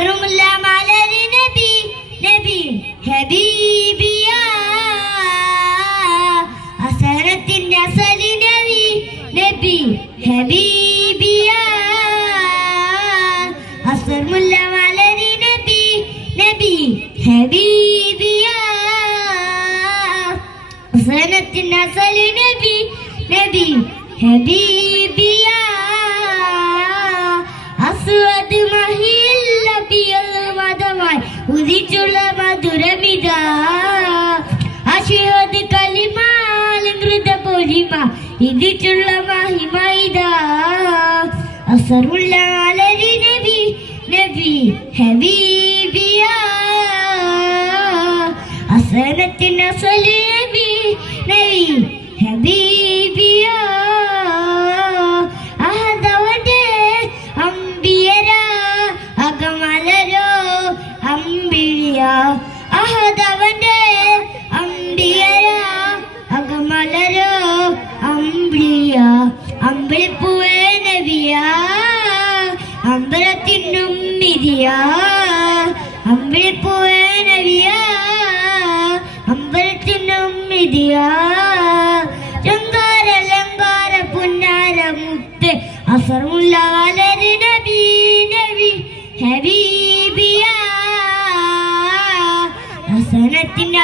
അസറുമുല്ല മലരി നബി നബി ഹബീബിയ അസരത്തിന്റെ അസലി നബി നബി ഹബീബിയ അസറുമുല്ല മലരി നബി നബി ഹബീബിയ അസരത്തിന്റെ അസലി നബി നബി ഹബീബിയ അസ്വദ് മഹിൽ നബിയൽ മദമായി ഉദിച്ചുള്ള മധുരമിത അശ്വദ് കലിമാൽ ഹൃദപൊലിമ ഇതിച്ചുള്ള മഹിമൈത അസറുള്ള അലരി നബി നബി ഹബീബിയ അസനത്തിൻ അസലി നബി നബി ഹബീബിയ അഹദവന്റെ അംബിയര അകമലരോ അംബിയ അഹദവന്റെ അംബിയര അകമലരോ അംബിയ അമ്പിളിപ്പൂവേ നബിയ അമ്പലത്തിനും മിരിയ അമ്പിളിപ്പൂവേ നബിയ അമ്പലത്തിനും മിരിയ ലങ്കാര പുന്നാര മുത്ത് അസറുമുല്ല വലരി നബി നബി ഹബീബിയ ഹസനത്തിൻ